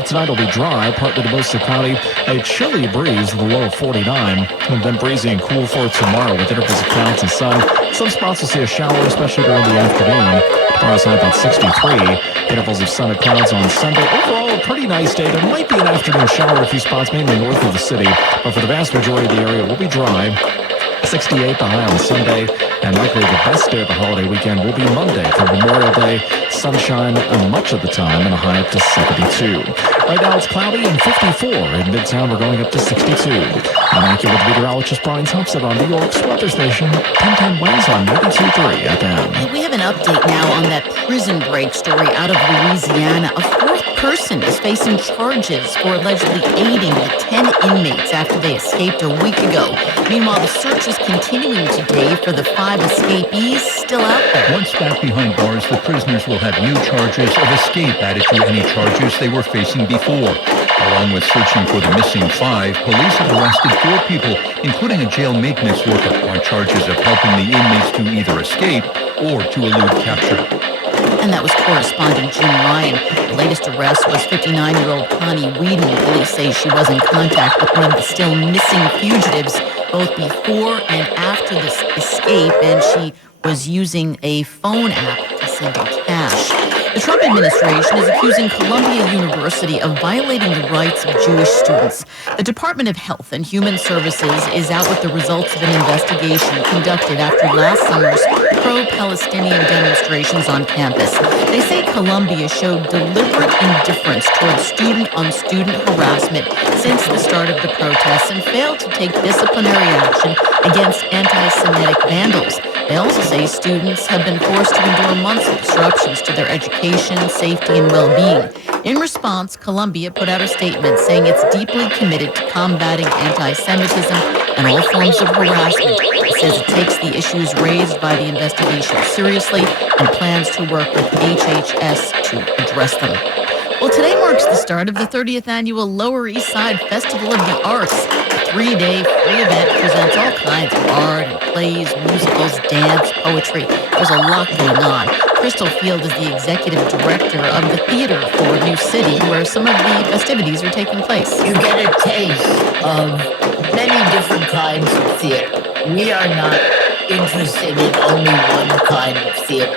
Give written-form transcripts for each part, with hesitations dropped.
of tonight will be dry, partly to mostly cloudy, a chilly breeze, the low of 49, and then breezy and cool for tomorrow with intervals of clouds and sun. Some spots will see a shower, especially during the afternoon. Tomorrow's high about 63. Intervals of sun and clouds on Sunday. Overall, a pretty nice day. There might be an afternoon shower in a few spots, mainly north of the city, but for the vast majority of the area, it will be dry. 68 the high on Sunday, and likely the best day of the holiday weekend will be Monday for Memorial Day. Sunshine much of the time and a high up to 72. Right now it's cloudy and 54. In Midtown, we're going up to 62. I'm accurate meteorologist Brian Thompson on New York's weather station, 1010 Winds on 92.3 FM. Hey, we have an update now on that prison break story out of Louisiana. A fourth person is facing charges for allegedly aiding the 10 inmates after they escaped a week ago. Meanwhile, the search is continuing today for the 5 escapees still out there. Once back behind bars, the prisoners will have new charges of escape added to any charges they were facing before. Along with searching for the missing 5, police have arrested 4 people, including a jail maintenance worker, on charges of helping the inmates to either escape or to elude capture. And that was correspondent Jim Ryan. The latest arrest was 59-year-old Connie Whedon. Police say she was in contact with one of the still missing fugitives both before and after this escape, and she was using a phone app to send her cash. The Trump administration is accusing Columbia University of violating the rights of Jewish students. The Department of Health and Human Services is out with the results of an investigation conducted after last summer's pro-Palestinian demonstrations on campus. They say Columbia showed deliberate indifference towards student-on-student harassment since the start of the protests and failed to take disciplinary action against anti-Semitic vandals. They also say students have been forced to endure months of disruptions to their education, safety, and well-being. In response, Columbia put out a statement saying it's deeply committed to combating anti-Semitism and all forms of harassment. It says it takes the issues raised by the investigation seriously and plans to work with HHS to address them. Well, today marks the start of the 30th annual Lower East Side Festival of the Arts. The 3-day free event presents all kinds of art and plays, musicals, dance, poetry. There's a lot going on. Crystal Field is the executive director of the Theater for New City, where some of the festivities are taking place. You get a taste of many different kinds of theater. We are not interested in only one kind of theater.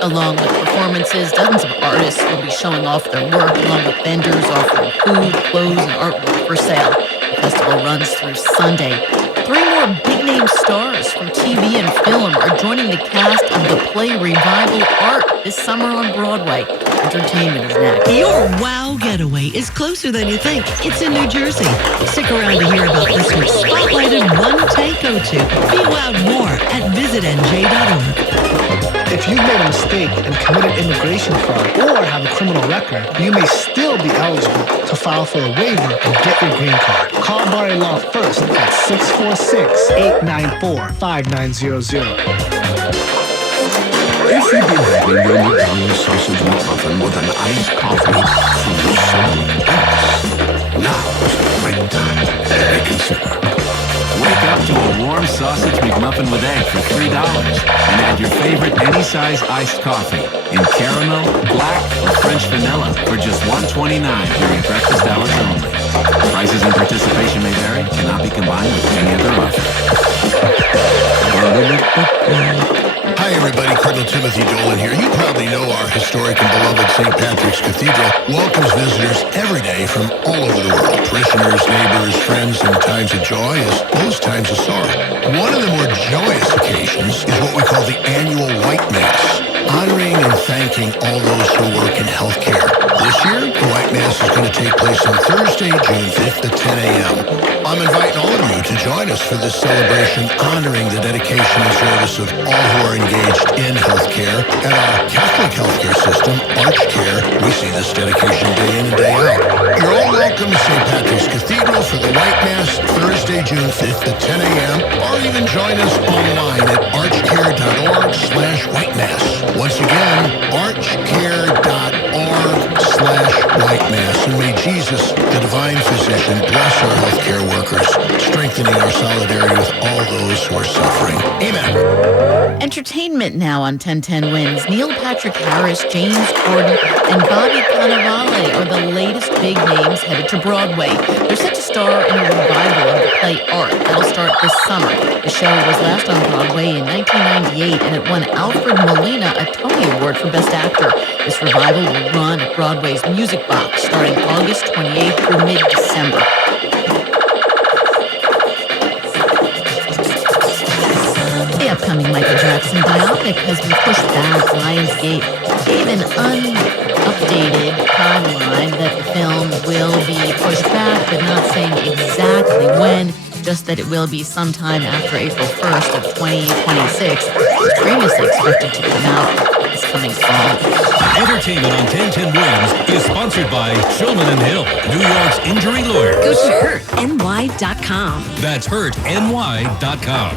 Along with performances, dozens of artists will be showing off their work, along with vendors offering food, clothes, and artwork for sale. The festival runs through Sunday. 3 more big-name stars from TV and film are joining the cast of the play revival Art this summer on Broadway. Entertainment is next. Your wow getaway is closer than you think. It's in New Jersey. Stick around to hear about this week's spotlighted one-take go-to. Be wowed more at visitnj.org. If you've made a mistake and committed immigration fraud or have a criminal record, you may still be eligible to file for a waiver and get your green card. Call Barry Law first at 646-894-5900. If you've been having your McDonald's sausage McMuffin with an iced coffee through someone else, now's the right time to reconsider. Wake up to a warm sausage McMuffin with egg for $3 and add your favorite any-size iced coffee in caramel, black, or French vanilla for just $1.29 during breakfast hours only. Prices and participation may vary, cannot be combined with any other offer. Hi everybody, Cardinal Timothy Dolan here. You probably know our historic and beloved St. Patrick's Cathedral welcomes visitors every day from all over the world. Parishioners, neighbors, friends in times of joy as well as times of sorrow. One of the more joyous occasions is what we call the annual White Mass, honoring and thanking all those who work in healthcare. This year, the White Mass is going to take place on Thursday, June 5th at 10 a.m. I'm inviting all of you to join us for this celebration honoring the dedication and service of all who are engaged in healthcare. At our Catholic healthcare system, ArchCare, we see this dedication day in and day out. You're all welcome to St. Patrick's Cathedral for the White Mass, Thursday, June 5th at 10 a.m. or even join us online at archcare.org/whitemass. Once again, archcare.org/whitemass. flash white mass, and may Jesus, the divine physician, bless our healthcare workers, strengthening our solidarity with all those who are suffering. Amen. Entertainment now on 1010 Wins. Neil Patrick Harris, James Corden, and Bobby Cannavale are the latest big names headed to Broadway. They're set to star in a revival of the play Art. That'll start this summer. The show was last on Broadway in 1998, and it won Alfred Molina a Tony Award for Best Actor. This revival will run at Broadway's Music Box starting August 28th through mid-December. The upcoming Michael Jackson biopic has been pushed back. Lionsgate gave an unupdated timeline that the film will be pushed back, but not saying exactly when, just that it will be sometime after April 1st of 2026. It was previously expected to come out this coming fall. Entertainment on 1010 Wins is sponsored by Shulman & Hill, New York's injury lawyers. Go to hurtny.com. That's hurtny.com.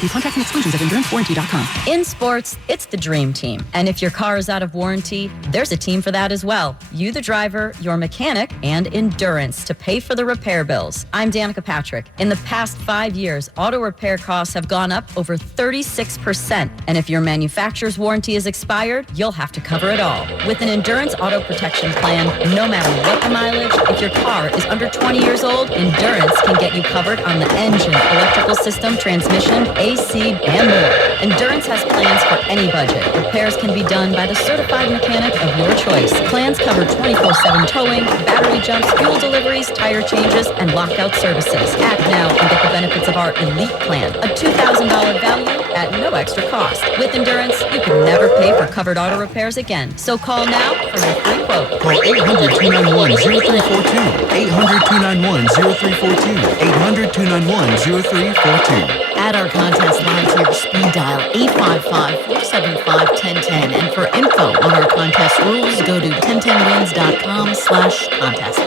These contracts and exclusions at endurancewarranty.com. In sports, it's the dream team. And if your car is out of warranty, there's a team for that as well. You, the driver, your mechanic, and Endurance to pay for the repair bills. I'm Danica Patrick. In the past 5 years, auto repair costs have gone up over 36%. And if your manufacturer's warranty is expired, you'll have to cover it all. With an Endurance auto protection plan, no matter what the mileage, if your car is under 20 years old, Endurance can get you covered on the engine, electrical system, transmission, AC, and more. Endurance has plans for any budget. Repairs can be done by the certified mechanic of your choice. Plans cover 24/7 towing, battery jumps, fuel deliveries, tire changes, and lockout services. Act now and get the benefits of our Elite Plan, a $2,000 value at no extra cost. With Endurance, you can never pay for covered auto repairs again. So call now for your free quote. Call 800-291-0342. 800-291-0342. 800-291-0342. Add our contest line to your speed dial 855-475-1010. And for info on our contest rules, go to 1010wins.com/contest.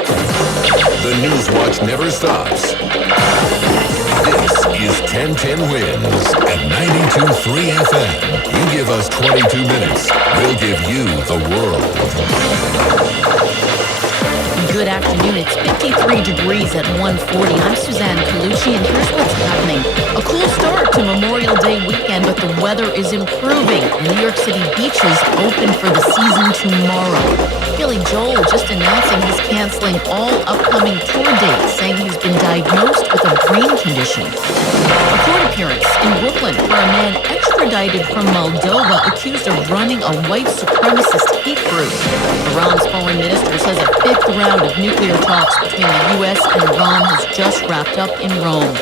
The News Watch never stops. This is 1010 Wins at 92.3 FM. You give us 22 minutes, we'll give you the world. Good afternoon. It's 53 degrees at 1:40. I'm Suzanne Colucci, and here's what's happening. A cool start to Memorial Day weekend, but the weather is improving. New York City beaches open for the season tomorrow. Billy Joel just announcing he's canceling all upcoming tour dates, saying he's been diagnosed with a brain condition. A court appearance in Brooklyn for a man extradited from Moldova accused of running a white supremacist hate group. Iran's foreign minister says a fifth round of nuclear talks between the U.S. and Iran has just wrapped up in Rome.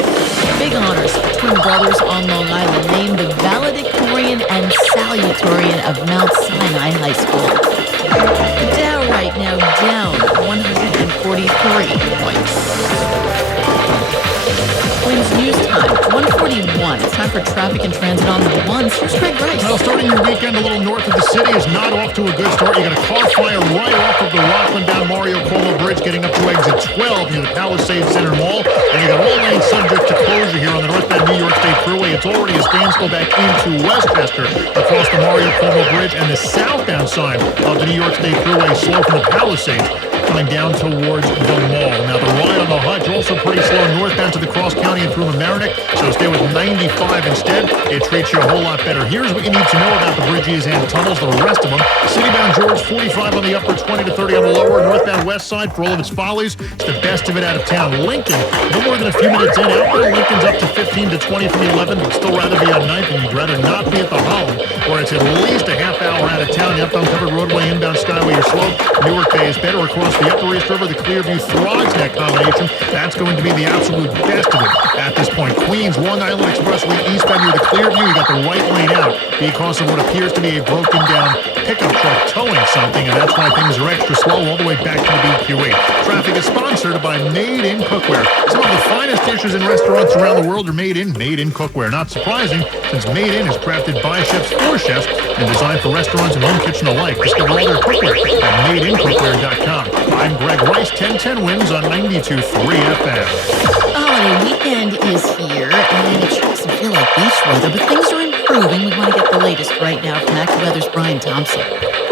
Big honors for twin brothers on Long Island named the valedictorian and salutatorian of Mount Sinai High School. The Dow right now down 143 points. Wins News Time, 141. It's time for traffic and transit on the ones. Here's Greg Rice. Well, starting your weekend a little north of the city is not off to a good start. You got a car fire right off of the Rockland down Mario Cuomo Bridge, getting up to exit 12 near the Palisades Center Mall. And you got all lanes subject to closure here on the northbound New York State Thruway. It's already a standstill back into Westchester across the Mario Cuomo Bridge, and the southbound side of the New York State Thruway slow from the Palisades coming down towards the mall. Now, the ride on the Hudge also pretty slow northbound to the Cross County and through Mamaroneck, so stay with 95 instead. It treats you a whole lot better. Here's what you need to know about the bridges and tunnels, the rest of them. Citybound George, 45 on the upper, 20 to 30 on the lower. Northbound West Side, for all of its follies, it's the best of it out of town. Lincoln, no more than a few minutes in. Outbound Lincoln's up to 15 to 20 from the 11. Would still rather be on 9th, and you'd rather not be at the Holland, where it's at least a half hour out of town. The outbound covered roadway, inbound Skyway, you're slow. Newark Bay is better across the Upper East River. The Clearview-Throgs Neck combination, that's going to be the absolute best of it at this point. Queens, Long Island Expressway eastbound near the Clearview, you got the right lane out because of what appears to be a broken down pickup truck towing something, and that's why things are extra slow all the way back to the BQ8. Traffic is sponsored by Made in Cookware. Some of the finest dishes in restaurants around the world are made in Cookware. Not surprising, since Made in is crafted by chefs for chefs and designed for restaurants and home kitchen alike. Discover all their cookware at madeincookware.com. I'm Greg Rice. 1010 Wins on 92.3 FM. The holiday weekend is here, and it sure doesn't feel like beach weather, but things are improving. improving. We want to get the latest right now from AccuWeather's Brian Thompson.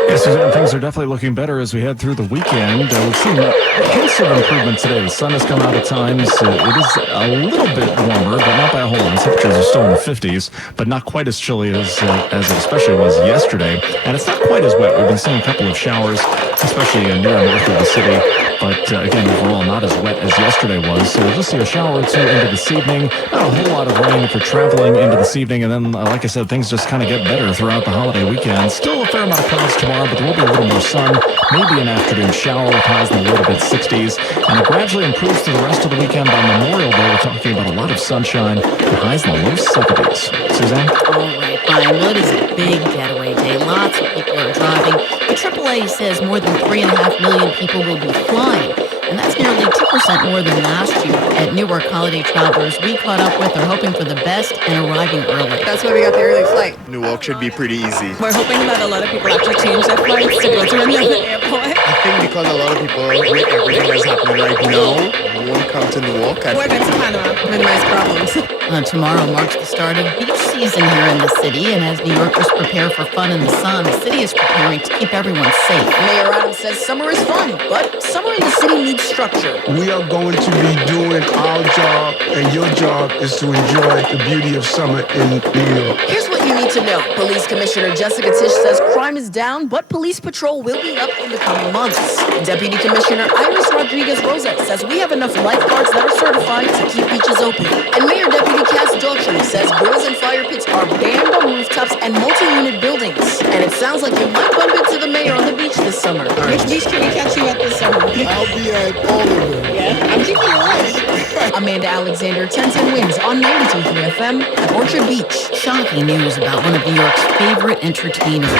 Yes, Suzanne, things are definitely looking better as we head through the weekend. We've seen hints of improvement today. The sun has come out at times. It is a little bit warmer, but not by a whole lot. Temperatures are still in the 50s, but not quite as chilly as it especially was yesterday. And it's not quite as wet. We've been seeing a couple of showers, especially near north of the city. But again, overall, not as wet as yesterday was. So we'll just see a shower or two into this evening. Not a whole lot of rain if you're traveling into this evening. And then, like I said, things just kind of get better throughout the holiday weekend. Still a fair amount of clouds tomorrow, but there will be a little more sun. Maybe an afternoon shower with highs in the low to mid-60s. And it gradually improves through the rest of the weekend. By Memorial Day, we're talking about a lot of sunshine and highs in the low 70s. Suzanne? All right, Brian. Well, it is a big getaway day. Lots of people are driving. The AAA says more than 3.5 million people will be flying. And that's nearly 2% more than last year. At Newark, holiday travelers we caught up with are hoping for the best and arriving early. That's why we got the early flight. Newark should be pretty easy. We're hoping that a lot of people actually change their flights to go to another airport. I think because a lot of people, with everything that's happening right now, won't come to Newark. We're going to Panama. Minimize problems. Tomorrow marks the start of beach season here in the city, and as New Yorkers prepare for fun in the sun, the city is preparing to keep everyone safe. Mayor Adams says summer is fun, but summer in the city needs structure. We are going to be doing our job, and your job is to enjoy the beauty of summer in New York. Here's what you need to know. Police Commissioner Jessica Tisch says crime is down, but police patrol will be up in the coming months. Deputy Commissioner Iris Rodriguez-Rosette says we have enough lifeguards that are certified to keep beaches open. And Mayor Deputy Cass Daughtry says grills and fire pits are banned on rooftops and multi-unit buildings. And it sounds like you might bump into the mayor on the beach this summer. Which beach can we catch you at this summer? I'll be at all of them. Yeah, I'm keeping your list. Amanda Alexander, 1010 wins on 92.3 FM at Orchard Beach. Shocking news about one of New York's favorite entertainers.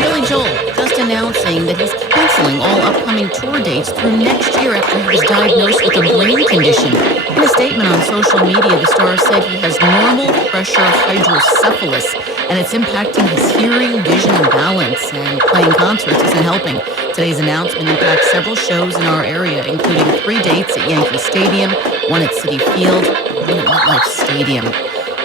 Billy Joel just announcing that he's canceling all upcoming tour dates through next year after he was diagnosed with a brain condition. In a statement on social media, the star said he has normal pressure hydrocephalus, and it's impacting his hearing, vision, and balance, and playing concerts isn't helping. Today's announcement impacts several shows in our area, including 3 dates at Yankee Stadium, 1 at Citi Field, and 1 at MetLife Stadium.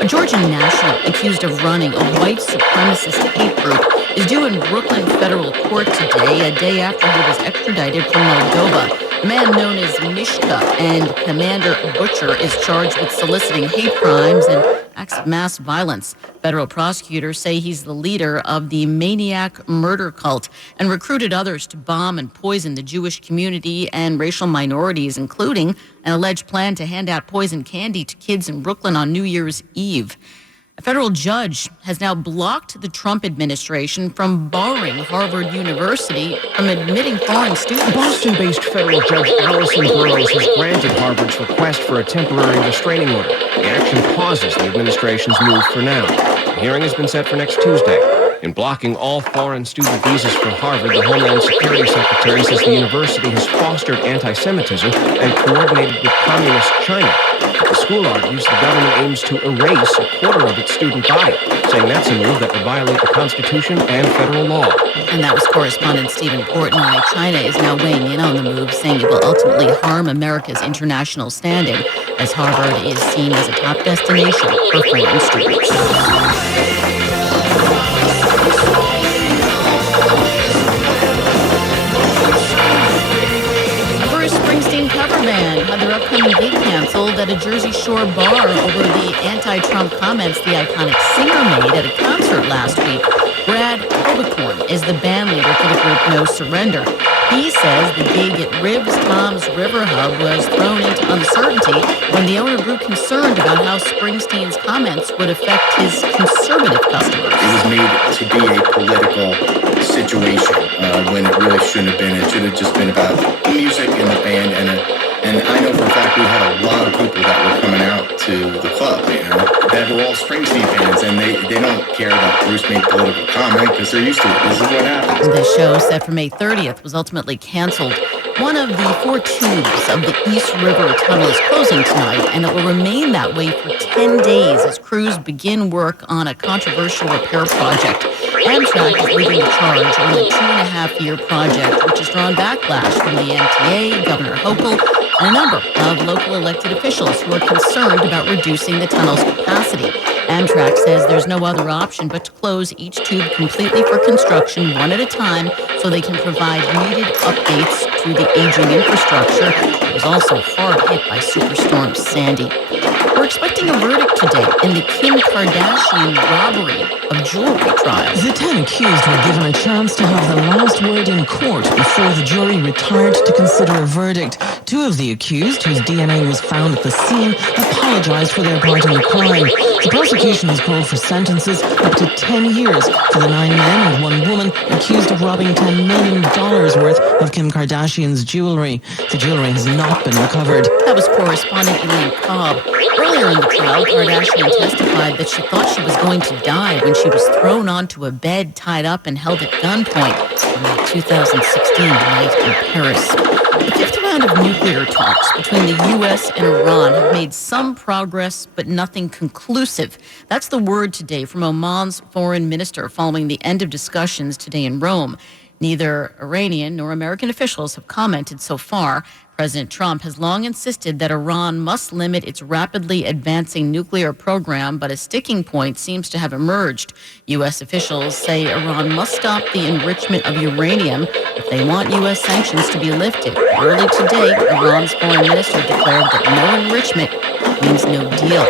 A Georgian national accused of running a white supremacist hate group is due in Brooklyn federal court today, a day after he was extradited from Moldova. A man known as Mishka and Commander Butcher is charged with soliciting hate crimes and acts of mass violence. Federal prosecutors say he's the leader of the maniac murder cult and recruited others to bomb and poison the Jewish community and racial minorities, including an alleged plan to hand out poison candy to kids in Brooklyn on New Year's Eve. A federal judge has now blocked the Trump administration from barring Harvard University from admitting foreign students. Boston-based federal judge Allison Burroughs has granted Harvard's request for a temporary restraining order. The action pauses the administration's move for now. The hearing has been set for next Tuesday. In blocking all foreign student visas for Harvard, the Homeland Security Secretary says the university has fostered anti-Semitism and coordinated with communist China. But the school argues the government aims to erase a quarter of its student body, saying that's a move that would violate the Constitution and federal law. And that was correspondent Stephen Portnoy. China is now weighing in on the move, saying it will ultimately harm America's international standing, as Harvard is seen as a top destination for foreign students. Had their upcoming gig canceled at a Jersey Shore bar over the anti-Trump comments the iconic singer made at a concert last week. Brad Hobicorn is the band leader for the group No Surrender. He says the gig at Ribs Tom's River Hub was thrown into uncertainty when the owner grew concerned about how Springsteen's comments would affect his conservative customers. It was made to be a political situation when it really shouldn't have been. It should have just been about the music and the band. And I know for a fact we had a lot of people that were coming out to the club, that were all Springsteen fans, and they don't care that Bruce made political comment because they're used to it. This is what happens. The show, set for May 30th, was ultimately canceled. One of the 4 tubes of the East River Tunnel is closing tonight, and it will remain that way for 10 days as crews begin work on a controversial repair project. Amtrak is leading the charge on the 2.5-year project, which has drawn backlash from the MTA, Governor Hochul, and a number of local elected officials who are concerned about reducing the tunnel's capacity. Amtrak says there's no other option but to close each tube completely for construction one at a time so they can provide needed updates to the aging infrastructure. It was also hard hit by Superstorm Sandy. We're expecting a verdict today in the Kim Kardashian robbery of jewelry trial. The 10 accused were given a chance to have the last word in court before the jury retired to consider a verdict. 2 of the accused, whose DNA was found at the scene, apologized for their part in the crime. The prosecution has called for sentences up to 10 years for the 9 men and 1 woman accused of robbing $10 million worth of Kim Kardashian's jewelry. The jewelry has not been recovered. That was correspondent Elaine Cobb. Earlier in the trial, Kardashian testified that she thought she was going to die when she was thrown onto a bed, tied up, and held at gunpoint on that 2016 night in Paris. The 5th round of nuclear talks between the U.S. and Iran have made some progress, but nothing conclusive. That's the word today from Oman's foreign minister following the end of discussions today in Rome. Neither Iranian nor American officials have commented so far. President Trump has long insisted that Iran must limit its rapidly advancing nuclear program, but a sticking point seems to have emerged. U.S. officials say Iran must stop the enrichment of uranium if they want U.S. sanctions to be lifted. Early today, Iran's foreign minister declared that no enrichment means no deal.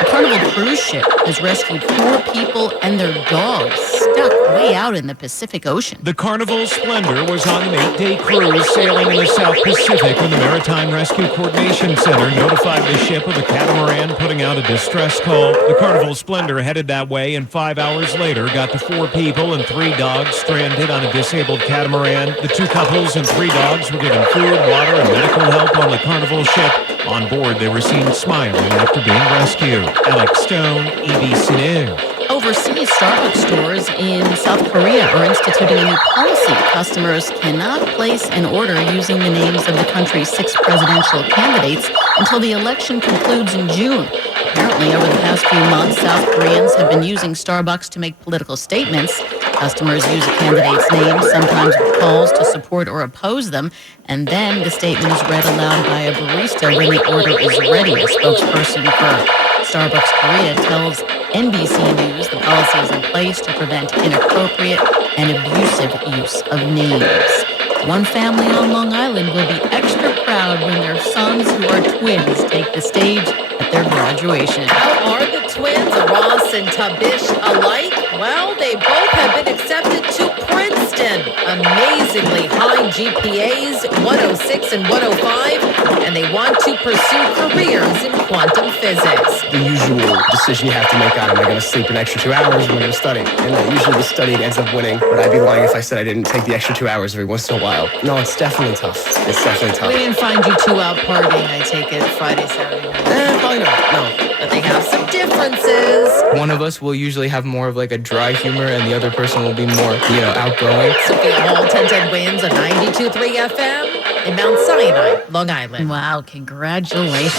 A Carnival cruise ship has rescued 4 people and their dogs stuck way out in the Pacific Ocean. The Carnival Splendor was on an 8-day cruise sailing in the South Pacific when the Maritime Rescue Coordination Center notified the ship of a catamaran putting out a distress call. The Carnival Splendor headed that way and 5 hours later got the 4 people and 3 dogs stranded on a disabled catamaran. The 2 couples and 3 dogs were given food, water, and medical help on the Carnival ship. On board, they were seen smiling after being rescued. Alex Stone, ABC News. Overseas Starbucks stores in South Korea are instituting a new policy. Customers cannot place an order using the names of the country's 6 presidential candidates until the election concludes in June. Apparently, over the past few months, South Koreans have been using Starbucks to make political statements. Customers use a candidate's name, sometimes with calls to support or oppose them, and then the statement is read aloud by a barista when the order is ready. A spokesperson for Starbucks Korea tells NBC News the policy is in place to prevent inappropriate and abusive use of names. One family on Long Island will be extra proud when their sons, who are twins, take the stage at their graduation. How are the twins, Ross and Tabish, alike? Well, they both have been accepted to Princeton. Amazingly high GPAs, 106 and 105, and they want to pursue careers in quantum physics. The usual decision you have to make out, am I going to sleep an extra 2 hours or am I going to study? And usually the studying ends up winning, but I'd be lying if I said I didn't take the extra 2 hours every once in a while. No, it's definitely tough. It's definitely tough. We didn't find you 2 out partying, I take it, Friday, Saturday night. Probably not, no. But they have some differences. One of us will usually have more of like a dry humor and the other person will be more, outgoing. Sophia Hall, 1010 wins on 92.3 FM in Mount Sinai, Long Island. Wow, congratulations.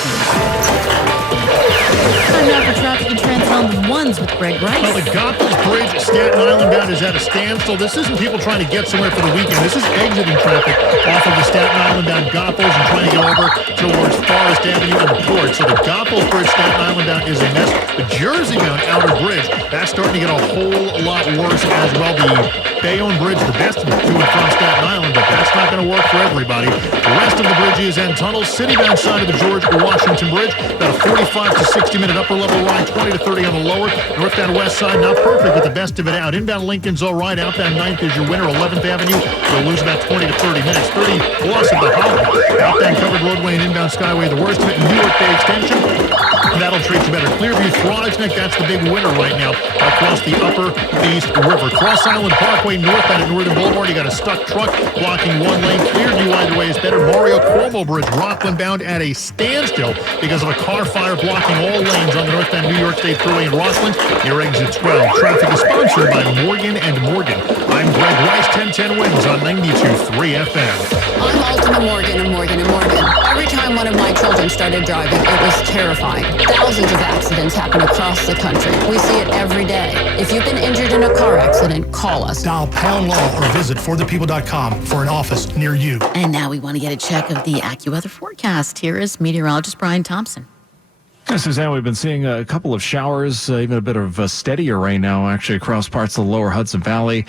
Time now for traffic and transit on the ones with Greg Rice. Well, the Goethals Bridge, Staten Island bound, is at a standstill. This isn't people trying to get somewhere for the weekend. This is exiting traffic off of the Staten Island bound Goethals and trying to get over towards Forest Avenue and the port. So the Goethals Bridge, Staten Island bound, is a mess. The Jersey bound Outer Bridge, that's starting to get a whole lot worse as well. The Bayonne Bridge, the best of it, to and from Staten Island, but that's not going to work for everybody. The rest of the bridges and tunnels, city-bound side of the George Washington Bridge, about a 45 to 60-minute upper-level line, 20 to 30 on the lower. Northbound west side, not perfect, but the best of it out. Inbound Lincoln's all right. Outbound 9th is your winner. 11th Avenue, you'll lose about 20 to 30 minutes. 30 plus at the Holland. Outbound covered roadway and inbound Skyway, the worst of it. New York Bay Extension, that'll treat you better. Clearview, Thrives Neck, that's the big winner right now across the Upper East River. Cross Island Parkway northbound at Northern Boulevard, you got a stuck truck blocking one lane. Clearview either way is better. Mario Cuomo Bridge, Rockland bound at a standstill because of a car fire blocking all lanes on the northbound New York State Thruway in Rockland near exit 12. Traffic is sponsored by Morgan & Morgan. I'm Greg Rice, 1010 wins on 92.3 FM. I'm Ultima Morgan of Morgan & Morgan. Every time one of my children started driving, it was terrifying. Thousands of accidents happen across the country. We see it every day. If you've been injured in a car accident, call us. Dial pound law or visit forthepeople.com for an office near you. And now we want to get a check of the AccuWeather forecast. Here is meteorologist Brian Thompson. Suzanne, we've been seeing a couple of showers, even a bit of steadier rain now, actually, across parts of the lower Hudson Valley.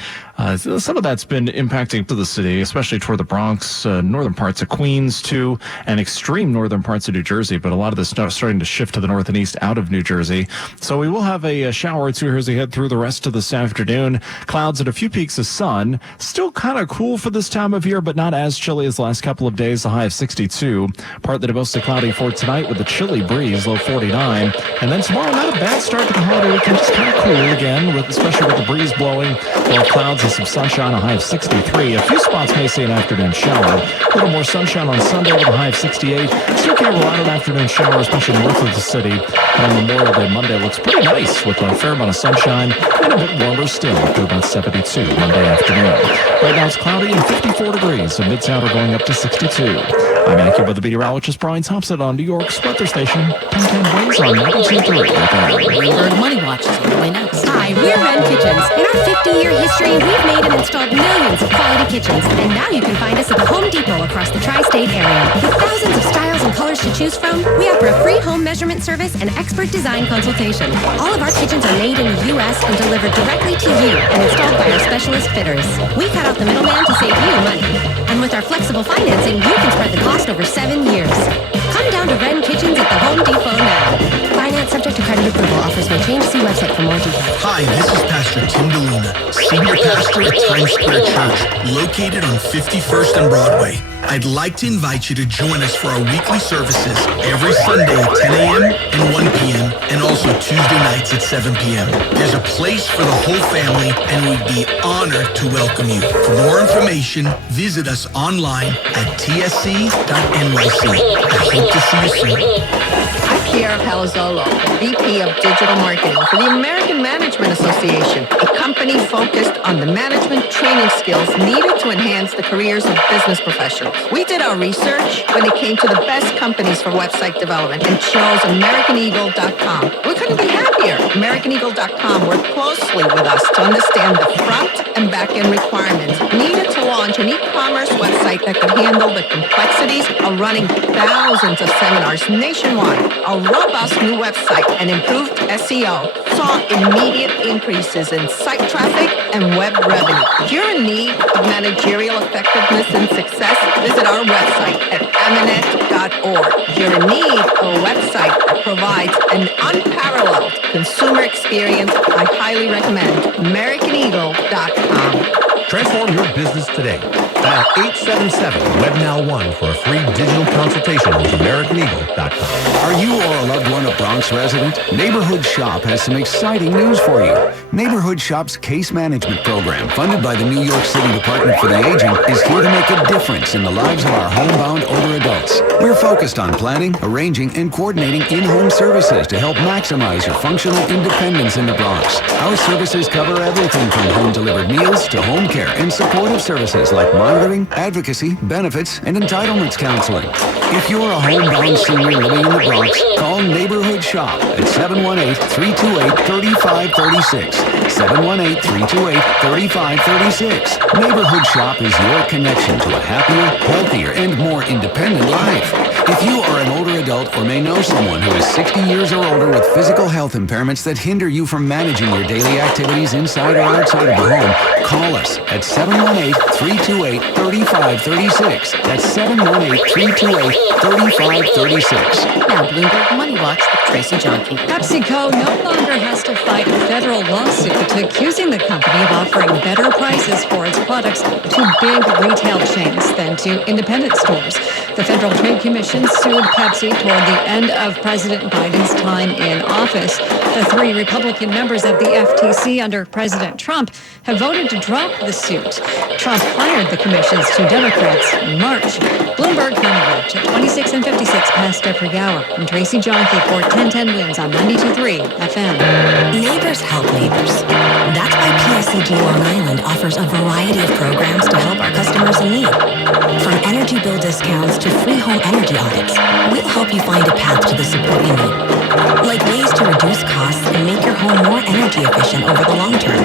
Some of that's been impacting to the city, especially toward the Bronx, northern parts of Queens, too, and extreme northern parts of New Jersey. But a lot of this stuff starting to shift to the north and east out of New Jersey. So we will have a shower or two here as we head through the rest of this afternoon. Clouds and a few peaks of sun. Still kind of cool for this time of year, but not as chilly as the last couple of days. The high of 62. Partly to mostly cloudy for tonight with a chilly breeze, low 49. And then tomorrow, not a bad start to the holiday weekend. Just kind of cool again, especially with the breeze blowing. Well, clouds and some sunshine, a high of 63. A few spots may see an afternoon shower. A little more sunshine on Sunday with a high of 68. Still can't rely on an afternoon shower, especially north of the city. And Memorial Day Monday looks pretty nice with a fair amount of sunshine and a bit warmer still to about 72 Monday afternoon. Right now it's cloudy and 54 degrees. So Midtown are going up to 62. I'm AccuWeather meteorologist Brian Thompson on New York's weather station. 1010 Winds on 92.3. Bloomberg Money Watch is on the way next. Hi, we're Ren Kitchens. In our 50-year history, we've made and installed millions of quality kitchens. And now you can find us at the Home Depot across the tri-state area. With thousands of styles and colors to choose from, we offer a free home measurement service and expert design consultation. All of our kitchens are made in the U.S. and delivered directly to you and installed by our specialist fitters. We cut out the middleman to save you money. And with our flexible financing, you can spread the cost over 7 years. Come down to Ren Kitchens at the Home Depot now. Finance subject to credit approval. Offers may change. See website for more details. Hi, this is Pastor Tim DeLuna, Senior Pastor at Times Square Church, located on 51st and Broadway. I'd like to invite you to join us for our weekly services every Sunday at 10 a.m. and 1 p.m. and also Tuesday nights at 7 p.m. There's a place for the whole family and we'd be honored to welcome you. For more information, visit us online at tsc.nyc. I hope to see you soon. I'm Kiara Palazzolo, VP of Digital Marketing for the American Management Association, a company focused on the management training skills needed to enhance the careers of business professionals. We did our research when it came to the best companies for website development and chose AmericanEagle.com. We couldn't be happier. AmericanEagle.com worked closely with us to understand the front and back end requirements needed to launch an e-commerce website that could handle the complexities of running thousands of seminars nationwide. Our robust new website and improved SEO saw immediate increases in site traffic and web revenue. If you're in need of managerial effectiveness and success, visit our website at aminet.org. If you're in need of a website that provides an unparalleled consumer experience, I highly recommend AmericanEagle.com. Transform your business today. Dial 877-WebNow1 for a free digital consultation with AmericanEagle.com. Are you or a loved one a Bronx resident? Neighborhood Shop has some exciting news for you. Neighborhood Shop's case management program, funded by the New York City Department for the Aging, is here to make a difference in the lives of our homebound older adults. We're focused on planning, arranging, and coordinating in-home services to help maximize your functional independence in the Bronx. Our services cover everything from home-delivered meals to home care and supportive services like monitoring, advocacy, benefits, and entitlements counseling. If you're a homebound senior living in the Bronx, call Neighborhood Shop at 718-328-3536. 718-328-3536. Neighborhood Shop is your connection to a happier, healthier, and more independent life. If you are an older adult or may know someone who is 60 years or older with physical health impairments that hinder you from managing your daily activities inside or outside of the home, call us at 718-328-3536. That's 718-328-3536. Now, Bloomberg Money Watch with Tracy Johnke. PepsiCo no longer has to fight a federal lawsuit accusing the company of offering better prices for its products to big retail chains than to independent stores. The Federal Trade Commission sued Pepsi toward the end of President Biden's time in office. The three Republican members of the FTC under President Trump have voted to drop the suit. Trump fired the commission's two Democrats in March. Bloomberg Money Watch at 26 and 56 past every hour. I'm Tracy Johnke for 1010 Wins on 92.3 FM. Neighbors help neighbors. That's why PSEG Long Island offers a variety of programs to help our customers in need. From energy bill discounts to free home energy audits, we'll help you find a path to the support you need. like ways to reduce costs and make your home more energy efficient over the long term.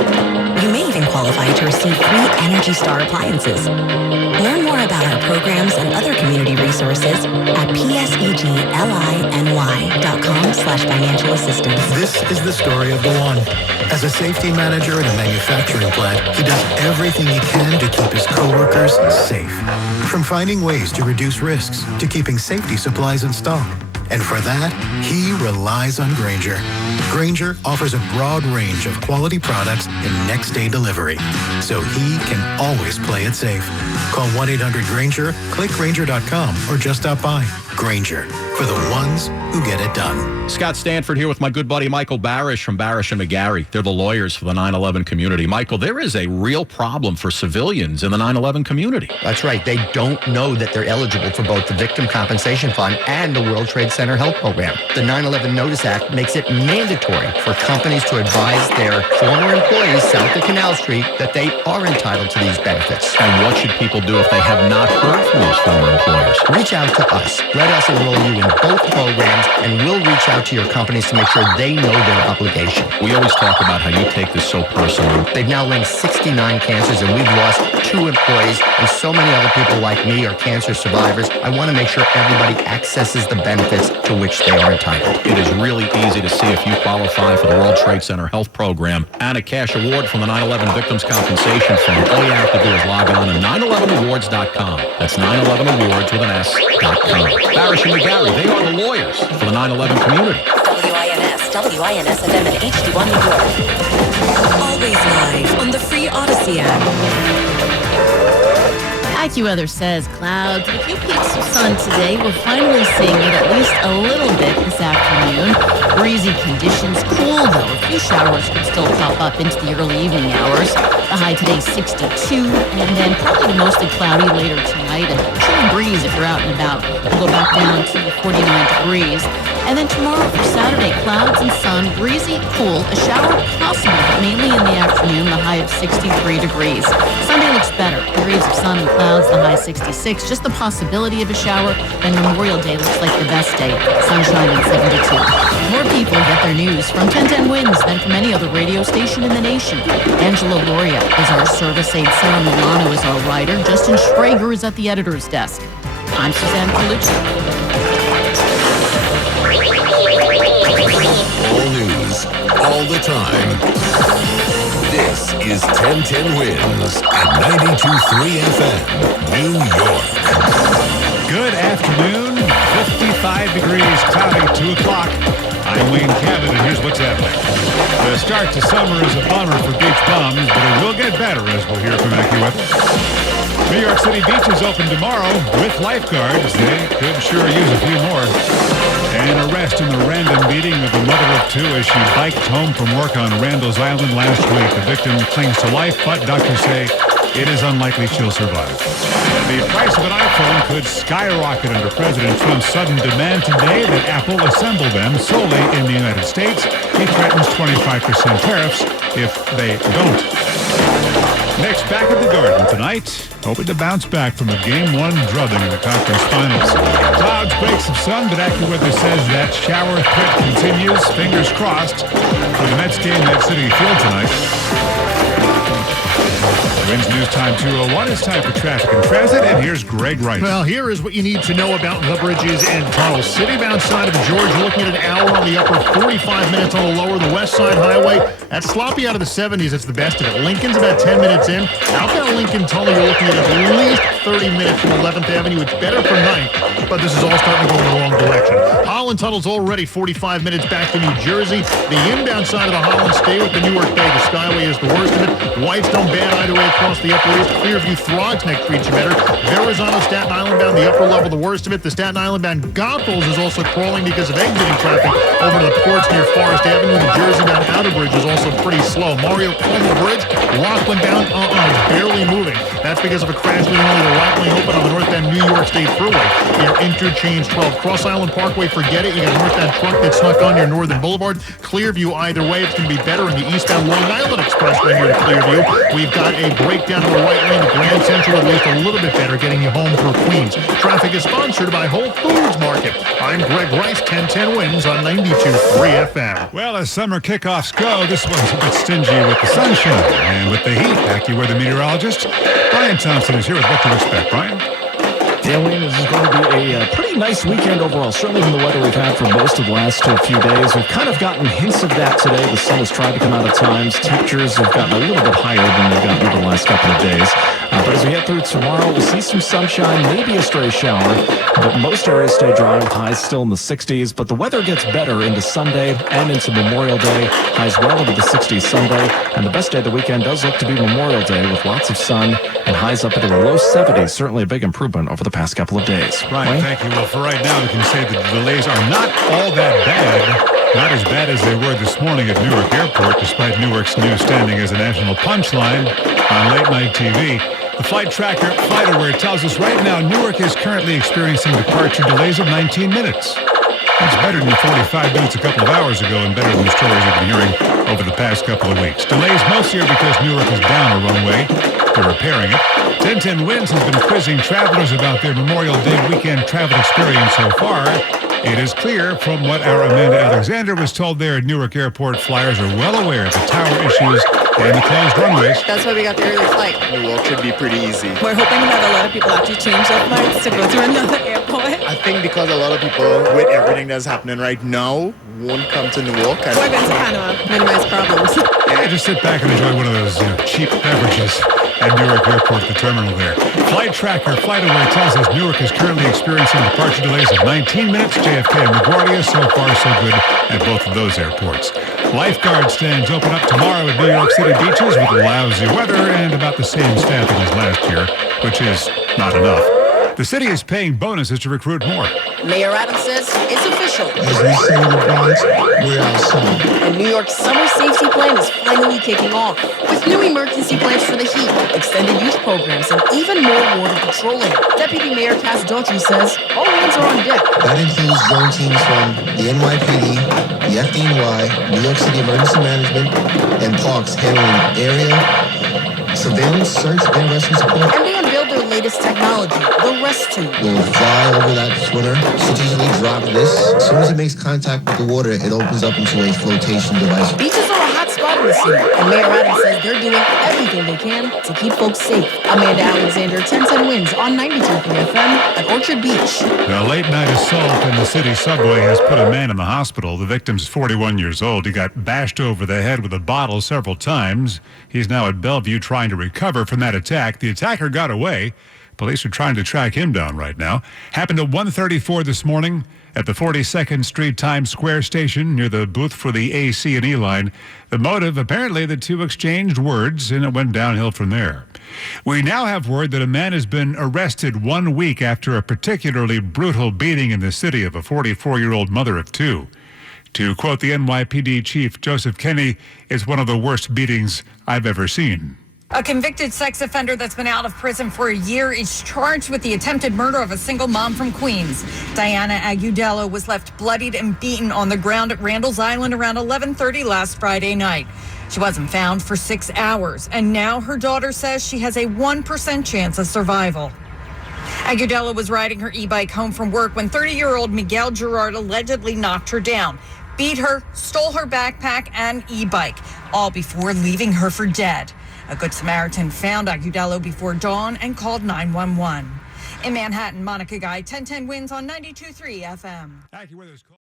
You may even qualify to receive free Energy Star appliances. Learn more about our programs and other community resources at pseglyny.com/financial assistance. This is the story of the one. As a safety manager at a manufacturing plant, he does everything he can to keep his coworkers safe. From finding ways to reduce risks to keeping safety supplies in stock. And for that, he relies on Grainger. Grainger offers a broad range of quality products and next-day delivery, so he can always play it safe. Call 1-800-GRAINGER, click Grainger.com, or just stop by. Grainger, for the ones who get it done. Scott Stanford here with my good buddy Michael Barish from Barish and McGarry. They're the lawyers for the 9/11 community. Michael, there is a real problem for civilians in the 9/11 community. That's right. They don't know that they're eligible for both the Victim Compensation Fund and the World Trade Center Health Program. The 9/11 Notice Act makes it mandatory for companies to advise their former employees south of Canal Street that they are entitled to these benefits. And what should people do if they have not heard from those former employers? Reach out to us. Let us enroll you in both programs, and we'll reach out to your companies to make sure they know their obligation. We always talk about how you take this so personally. They've now linked 69 cancers, and we've lost 2 employees, and so many other people like me are cancer survivors. I want to make sure everybody accesses the benefits to which they are entitled. It is really easy to see if you qualify for the World Trade Center Health Program and a cash award from the 9/11 Victims Compensation Fund. All you have to do is log on to 911awards.com. That's 911awards with an S.com. Barish and McGarry, they are the lawyers for the 9/11 community. WINS FM and HD1 New York. Always live on the free Odyssey app. AccuWeather says clouds and a few peaks of sun today. We're finally seeing it at least a little bit this afternoon. Breezy conditions, cool though. A few showers could still pop up into the early evening hours. The high today 62, and then probably mostly cloudy later tonight. And chilly breeze if you're out and about. We'll go back down to 49 degrees. And then tomorrow for Saturday, clouds and sun, breezy, cool, a shower possible, but mainly in the afternoon, the high of 63 degrees. Sunday looks better. Periods of sun and clouds, the high 66. Just the possibility of a shower. Then Memorial Day looks like the best day. Sunshine at 72. More people get their news from 1010 Winds than from any other radio station in the nation. Angela Loria is our service aide. Sarah Milano is our writer. Justin Schrager is at the editor's desk. I'm Suzanne Colucci. All news, all the time. This is 1010 Winds at 92.3 FM, New York. Good afternoon. 55 degrees, cloudy, 2 o'clock. I'm Wayne Cabot, and here's what's happening. The start to summer is a bummer for beach bums, but it will get better, as we'll hear from AccuWeather. New York City beaches open tomorrow with lifeguards. They could sure use a few more. An arrest in the random beating of a mother of 2 as she biked home from work on Randall's Island last week. The victim clings to life, but doctors say it is unlikely she'll survive. The price of an iPhone could skyrocket under President Trump's sudden demand today that Apple assemble them solely in the United States. He threatens 25% tariffs if they don't. Knicks back at the Garden tonight, hoping to bounce back from a Game 1 drubbing in the conference finals. Clouds break some sun, but AccuWeather says that shower threat continues. Fingers crossed for the Mets game at Citi Field tonight. Winds News Time 2:01. It's time for traffic and transit, and here's Greg Wright. Well, here is what you need to know about the bridges and tunnels. City-bound side of the George, you're looking at an hour on the upper, 45 minutes on the lower. The West Side Highway, that's sloppy out of the 70s. It's the best of it. Lincoln's about 10 minutes in. Outbound Lincoln Tunnel, you're looking at least 30 minutes from 11th Avenue. It's better for 9th, but this is all starting to go in the wrong direction. Holland Tunnel's already 45 minutes back to New Jersey. The inbound side of the Holland, stay with the Newark Bay. The Skyway is the worst of it. Whitestone bad either way across the Upper East. Clearview Throgs Neck treats you better. Verrazano Staten Island bound the upper level, the worst of it. The Staten Island bound Goethals is also crawling because of exiting traffic over to the ports near Forest Avenue. The Jersey bound Outer Bridge is also pretty slow. Mario Cuomo Bridge, Rockland bound, barely moving. That's because of a crash leaving only the right lane open on the northbound New York State Thruway. Near Interchange 12. Cross Island Parkway, forget it. You got a northbound truck that snuck on your Northern Boulevard. Clearview either way. It's going to be better in the eastbound Long Island Expressway here to Clearview. We've got a break down to the right lane to Grand Central, at least a little bit better, getting you home through Queens. Traffic is sponsored by Whole Foods Market. I'm Greg Rice, 1010 Wins on 92.3 FM. Well, as summer kickoffs go, this one's a bit stingy with the sunshine and with the heat. AccuWeather meteorologist Brian Thompson is here with what to expect. Brian? Yeah, Wayne, this is going to be a pretty nice weekend overall. Certainly from the weather we've had for most of the last few days. We've kind of gotten hints of that today. The sun has tried to come out at times. Temperatures have gotten a little bit higher than they've gotten over the last couple of days. But as we get through tomorrow, we'll see some sunshine, maybe a stray shower. But most areas stay dry with highs still in the 60s. But the weather gets better into Sunday and into Memorial Day. Highs well into the 60s Sunday. And the best day of the weekend does look to be Memorial Day with lots of sun and highs up into the low 70s. Certainly a big improvement over the past couple of days. Right, thank you. Well, for right now, we can say that the delays are not all that bad. Not as bad as they were this morning at Newark Airport, despite Newark's new standing as a national punchline on late-night TV. The flight tracker, FlightAware, tells us right now Newark is currently experiencing departure delays of 19 minutes. That's better than the 45 minutes a couple of hours ago and better than the stories we've been hearing over the past couple of weeks. Delays mostly are because Newark is down a runway. They're repairing it. 1010 Winds has been quizzing travelers about their Memorial Day weekend travel experience so far. It is clear from what our Amanda Alexander was told there at Newark Airport, flyers are well aware of the tower issues and the closed runways. That's why we got the early flight. Newark should be pretty easy. We're hoping that a lot of people actually change their flights to go to another airport. I think because a lot of people, with everything that's happening right now, won't come to Newark. We're going to Panama, minimize problems. Yeah, just sit back and enjoy one of those cheap beverages at Newark Airport, the terminal there. Flight tracker, FlightAware tells us Newark is currently experiencing departure delays of 19 minutes. JFK and LaGuardia, so far so good at both of those airports. Lifeguard stands open up tomorrow at New York City beaches with lousy weather and about the same staffing as last year, which is not enough. The city is paying bonuses to recruit more. Mayor Adams says it's official. As we say in the Bronx, we're outside. And New York's summer safety plan is finally kicking off, with new emergency plans for the heat, extended youth programs, and even more water patrolling. Deputy Mayor Cass Daughtry says all hands are on deck. That includes drone teams from the NYPD, the FDNY, New York City Emergency Management, and Parks handling area, surveillance, search, and rescue support. And they unveiled their latest technology, the Rest Tube. We'll fly over that swimmer, strategically drop this. As soon as it makes contact with the water, it opens up into a flotation device. Beaches are a hot spot in the city, and Mayor Adams says they're doing everything they can to keep folks safe. Amanda Alexander, 1010 Wins on 92.3 FM at Orchard Beach. The late-night assault in the city subway has put a man in the hospital. The victim's 41 years old. He got bashed over the head with a bottle several times. He's now at Bellevue trying to recover from that attack. The attacker got away. Police are trying to track him down right now. Happened at 1:34 this morning at the 42nd Street Times Square station near the booth for the AC&E line. The motive, apparently the two exchanged words, and it went downhill from there. We now have word that a man has been arrested 1 week after a particularly brutal beating in the city of a 44-year-old mother of two. To quote the NYPD chief, Joseph Kenney, "It's one of the worst beatings I've ever seen." A convicted sex offender that's been out of prison for a year is charged with the attempted murder of a single mom from Queens. Diana Agudelo was left bloodied and beaten on the ground at Randall's Island around 11:30 last Friday night. She wasn't found for 6 hours, and now her daughter says she has a 1% chance of survival. Agudelo was riding her e-bike home from work when 30-year-old Miguel Gerard allegedly knocked her down, beat her, stole her backpack and e-bike, all before leaving her for dead. A Good Samaritan found Agudelo before dawn and called 911. In Manhattan, Monica Guy, 1010 Wins on 92.3 FM.